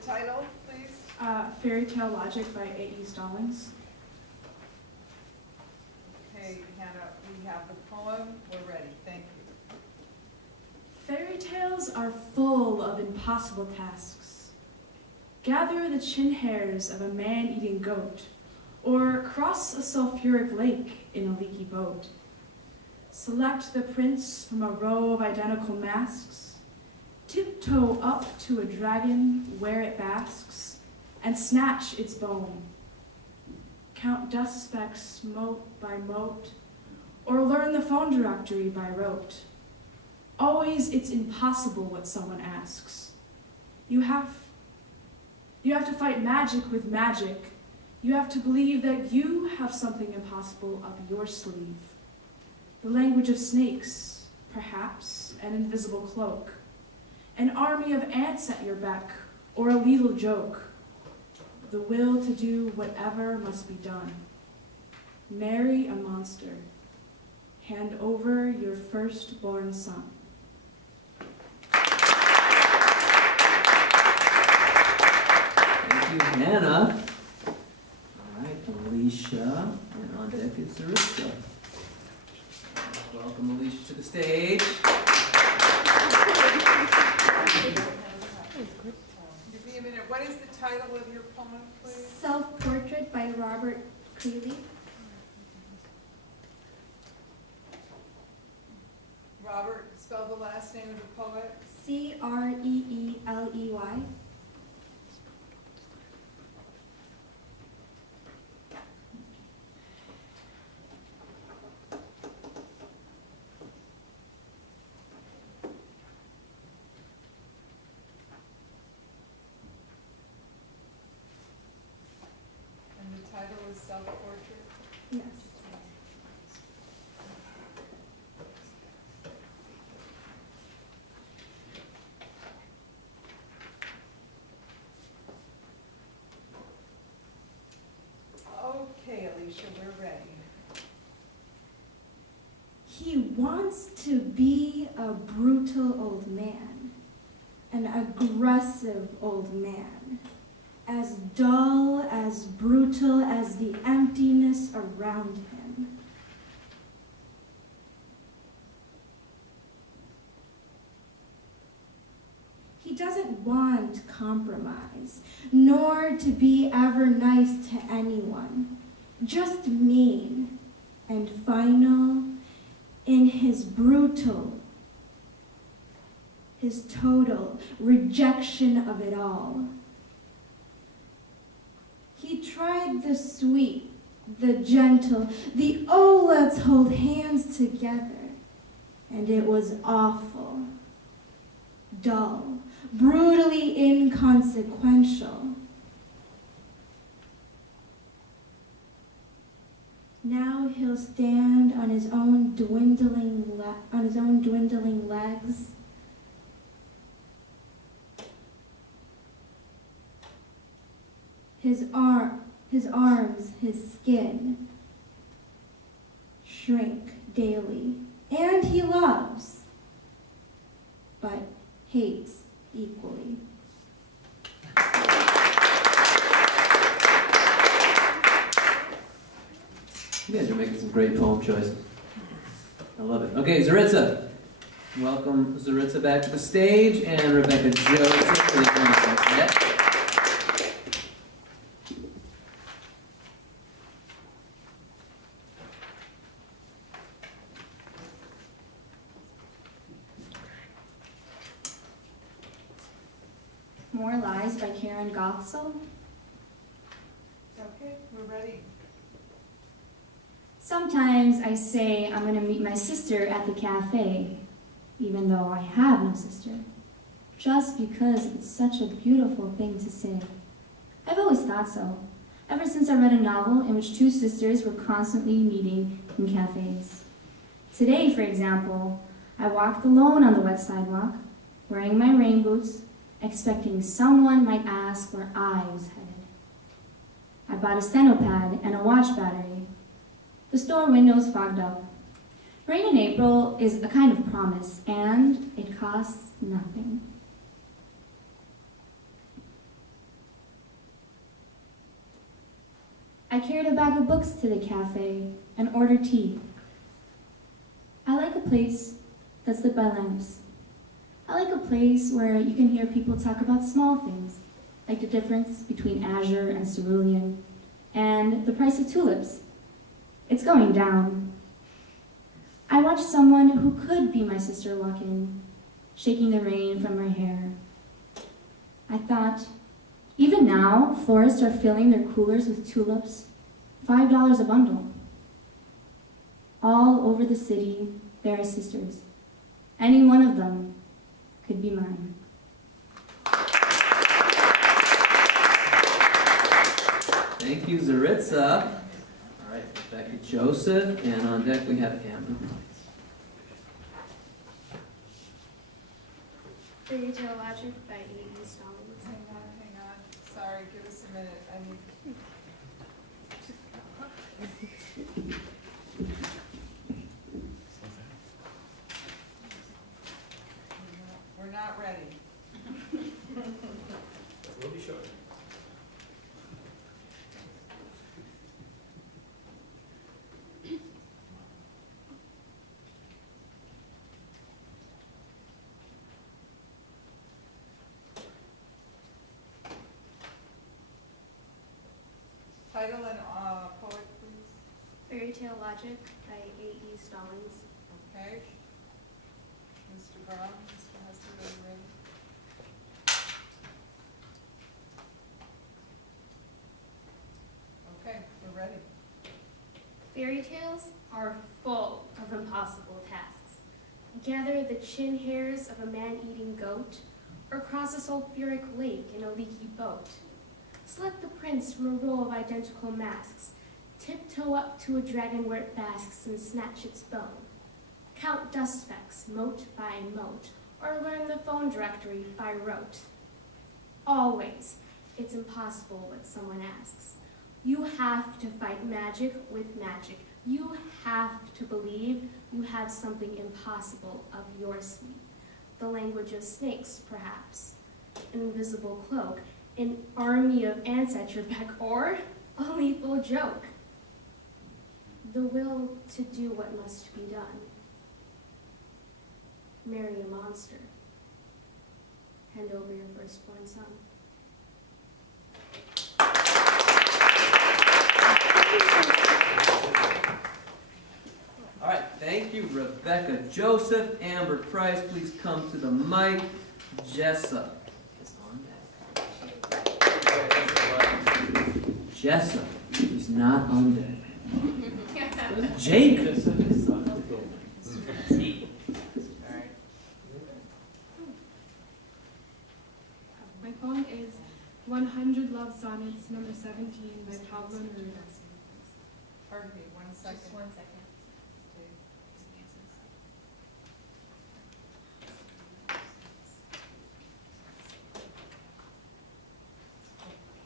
title, please? Fairy Tale Logic by A.E. Stallings. Okay, Hannah, we have the poem. We're ready. Thank you. Fairy tales are full of impossible tasks. Gather the chin hairs of a man-eating goat, or cross a sulfuric lake in a leaky boat. Select the prince from a row of identical masks, tiptoe up to a dragon where it basks, and snatch its bone. Count dust specks mote by mote, or learn the phone directory by rote. Always it's impossible what someone asks. You have to fight magic with magic. You have to believe that you have something impossible up your sleeve. The language of snakes, perhaps an invisible cloak. An army of ants at your beck, or a lethal joke. The will to do whatever must be done. Marry a monster. Hand over your firstborn son. Thank you, Hannah. All right, Alicia, and on deck is Zorica. Welcome, Alicia, to the stage. Give me a minute. What is the title of your poem, please? Self-Portrait by Robert Creeley. Robert, spell the last name of the poet. Creeley. And the title is Self-Portrait. Yes. Okay, Alicia, we're ready. He wants to be a brutal old man, an aggressive old man, as dull, as brutal as the emptiness around him. He doesn't want compromise, nor to be ever nice to anyone, just mean and final in his brutal, his total rejection of it all. He tried the sweet, the gentle, the oh, let's hold hands together, and it was awful, dull, brutally inconsequential. Now he'll stand on his own dwindling legs, his arms, his skin shrink daily, and he loves, but hates equally. You guys are making some great poem choices. I love it. Okay, Zorica. Welcome Zorica back to the stage, and Rebecca Joseph is on deck. More Lies by Karen Gothsel. Okay, we're ready. Sometimes I say I'm going to meet my sister at the cafe, even though I have no sister, just because it's such a beautiful thing to say. I've always thought so, ever since I read a novel in which two sisters were constantly meeting in cafes. Today, for example, I walked alone on the wet sidewalk, wearing my rain boots, expecting someone might ask where I was headed. I bought a steno pad and a watch battery. The store windows fogged up. Rain in April is a kind of promise, and it costs nothing. carried a bag of books to the cafe and ordered tea. I like a place that's lit by lamps. I like a place where you can hear people talk about small things, like the difference between azure and cerulean, and the price of tulips. It's going down. I watched someone who could be my sister walk in, shaking the rain from her hair. I thought, even now, florists are filling their coolers with tulips, $5 a bundle. All over the city, there are sisters. Any one of them could be mine. Thank you, Zorica. All right, Rebecca Joseph, and on deck we have Amber. Fairy Tale Logic by A.E. Stallings. Hang on, sorry, give us a minute, I need. We're not ready. We'll be short. Title and poet, please. Fairy Tale Logic by A.E. Stallings. Okay. Mr. Brown, Mr. Hester, are you ready? Okay, we're ready. Fairy tales are full of impossible tasks. Gather the chin hairs of a man-eating goat, or cross a sulfuric lake in a leaky boat. Select the prince from a row of identical masks. Tiptoe up to a dragon where it basks and snatch its bone. Count dust specks, mote by mote, or learn the phone directory by rote. Always, it's impossible what someone asks. You have to fight magic with magic. You have to believe you have something impossible up your sleeve. The language of snakes, perhaps. An invisible cloak. An army of ants at your beck, or a lethal joke. The will to do what must be done. Marry a monster. Hand over your firstborn son. All right, thank you, Rebecca Joseph. Amber Price, please come to the mic. Jessa is on deck. Jessa is not on deck. Jake. My poem is 100 Love Sonnets, number 17, by Pablo Neruda. Pardon me, 1 second. Just 1 second.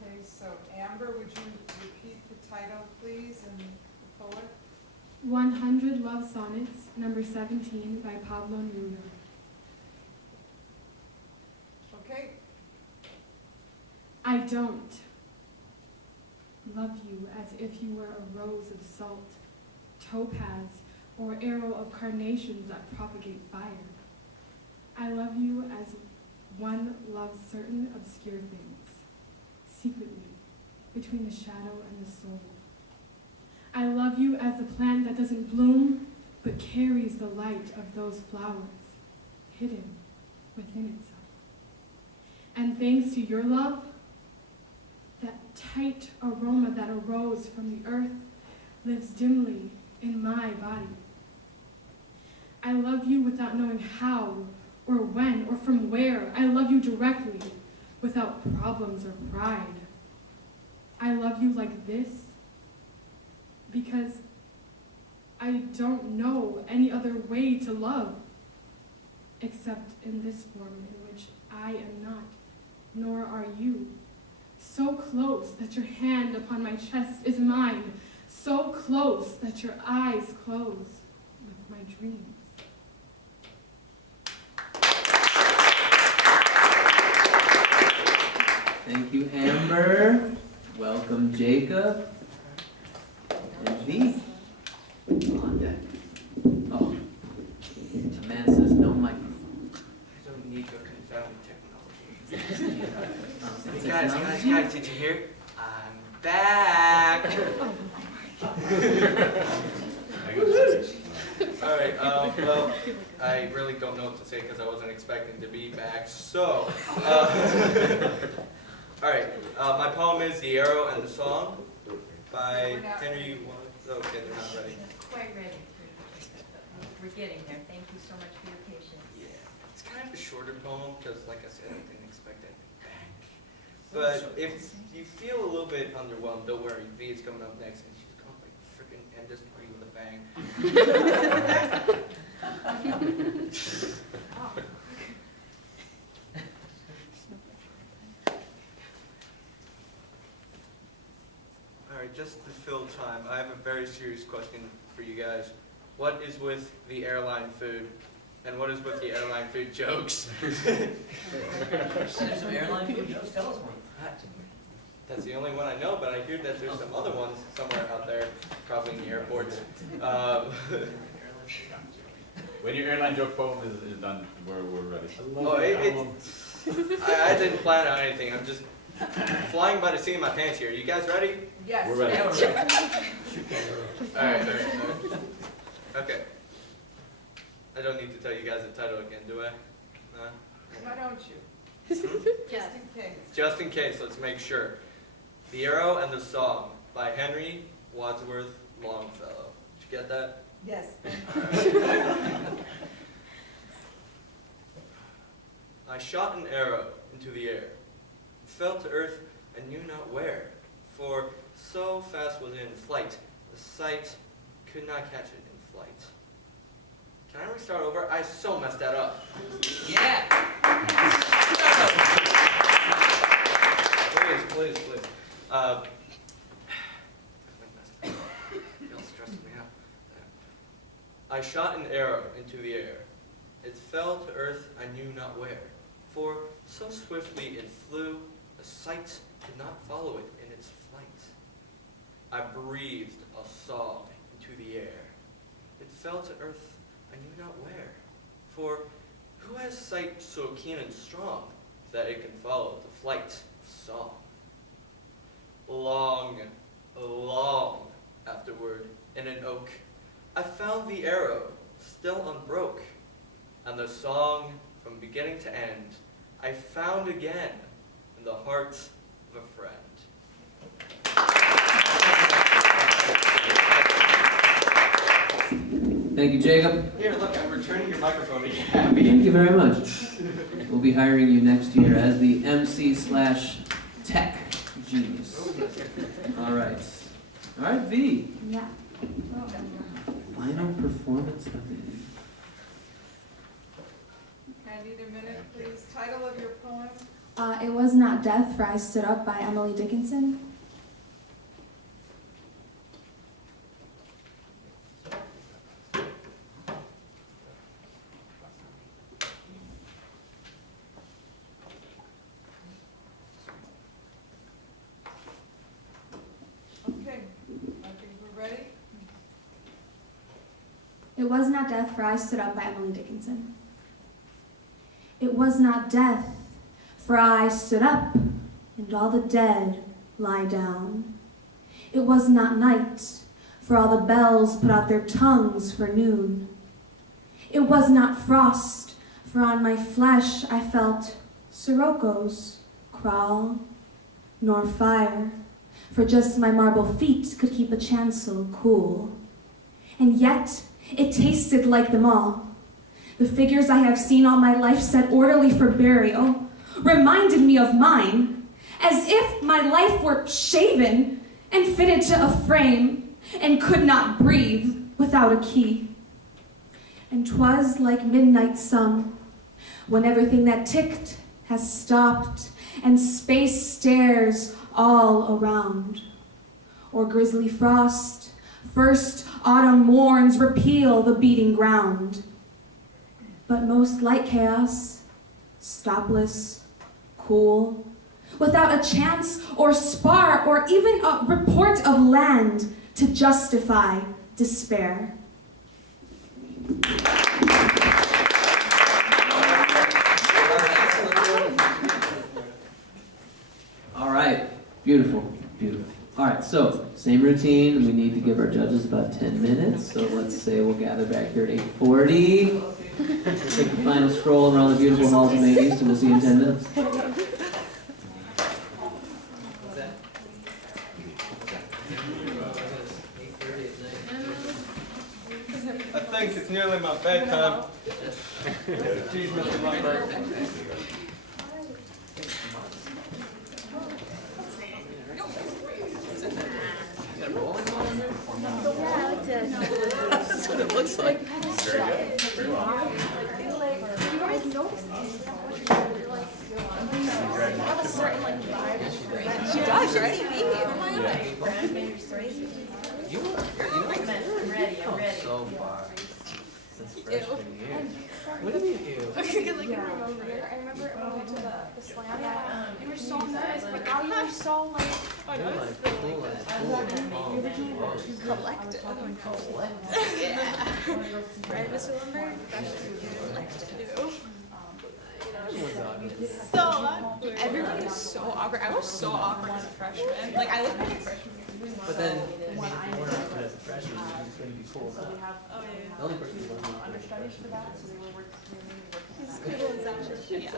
Okay, so Amber, would you repeat the title, please, and the poet? 100 Love Sonnets, number 17, by Pablo Neruda. Okay, I don't love you as if you were a rose of salt, topaz, or arrow of carnations that propagate fire. I love you as one loves certain obscure things, secretly, between the shadow and the soul. I love you as the plant that doesn't bloom, but carries the light of those flowers, hidden within itself. And thanks to your love, that tight aroma that arose from the earth lives dimly in my body. I love you without knowing how, or when, or from where. I love you directly, without problems or pride. I love you like this, because I don't know any other way to love, except in this form in which I am not, nor are you. So close that your hand upon my chest is mine, so close that your eyes close with my dreams. Thank you, Amber. Welcome, Jacob. V, on deck. Oh, the man says no microphone. I don't need your confounding technology. Hey Technology? guys, did you hear? I'm back! Alright, well, I really don't know what to say because I wasn't expecting to be back, so, alright, my poem is The Arrow and the Song by Henry Wallace. Okay, they're not ready. Quite ready. We're getting there. Thank you so much for your patience. Yeah, it's kind of a shorter poem because, like I said, I didn't expect it back. But if you feel a little bit underwhelmed, don't worry. V is coming up next, and she's going to like freaking end this party with a bang. All right, just to fill time, I have a very serious question for you guys. What is with the airline food? And what is with the airline food jokes? There's some airline food jokes. Tell us one. That's the only one I know, but I hear that there's some other ones somewhere out there, probably in the airports. When your airline joke poem is done, we're ready. I didn't plan on anything. I'm just flying by the seat of my pants here. You guys ready? Yes. We're ready. Yeah, we're ready. All right. Okay. I don't need to tell you guys the title again, do I? No? Why don't you? Yes. Just in case. Just in case, let's make sure. The Arrow and the Song by Henry Wadsworth Longfellow. Did you get that? Yes. All right. I shot an arrow into the air. It fell to earth and knew not where, for so fast was it in flight, the sight could not catch it in flight. Can I restart over? I so messed that up. Yeah. Please. Y'all stressing me out. I shot an arrow into the air. It fell to earth I knew not where, for so swiftly it flew, the sight could not follow it in its flight. I breathed a song into the air. It fell to earth I knew not where, for who has sight so keen and strong that it can follow the flight of song? Long afterward, in an oak, I found the arrow still unbroke, and the song from beginning to end I found again in the heart of a friend. Thank you, Jacob. Here, look, I'm returning your microphone. Are you happy? Thank you very much. We'll be hiring you next year as the MC/Tech Genius. All right. All right, V. Yeah. Final performance of the evening. I need a minute, please. Title of your poem? It Was Not Death, for I Stood Up by Emily Dickinson. Okay, I think we're ready. It was not death, for I stood up by Emily Dickinson. It was not death, for I stood up, and all the dead lie down. It was not night, for all the bells put out their tongues for noon. It was not frost, for on my flesh I felt siroccos crawl, nor fire, for just my marble feet could keep a chancel cool. And yet it tasted like them all. The figures I have seen all my life set orderly for burial reminded me of mine, as if my life were shaven and fitted to a frame and could not breathe without a key. And 'twas like midnight sun, when everything that ticked has stopped and space stares all around. Or grisly frost, first autumn morns repeal the beating ground. But most like chaos, stopless, cool, without a chance or spar or even a report of land to justify despair. All right, beautiful, beautiful. All right, so same routine. We need to give our judges about 10 minutes. So let's say we'll gather back here at 8:40. Take the final stroll around the beautiful halls of Maine East, and we'll see you in 10 minutes. I think it's nearly my bedtime. Jeez, Mr. Lumberg. That's what it looks like. She does, right? I'm ready, I'm ready. So far since freshman year. What do you mean? I remember when we went to the slam. You were so nice, but now you were so like. Collective. Yeah. Right, Mr. Lumberg? So awkward. Everybody was so awkward. I was so awkward as a freshman. Like, I looked like a freshman. But then, I mean, if you weren't awkward as a freshman, you're going to be cool. So we have The only person who wasn't awkward. understudies for that, so they were working. It's cool, it's actually, yeah.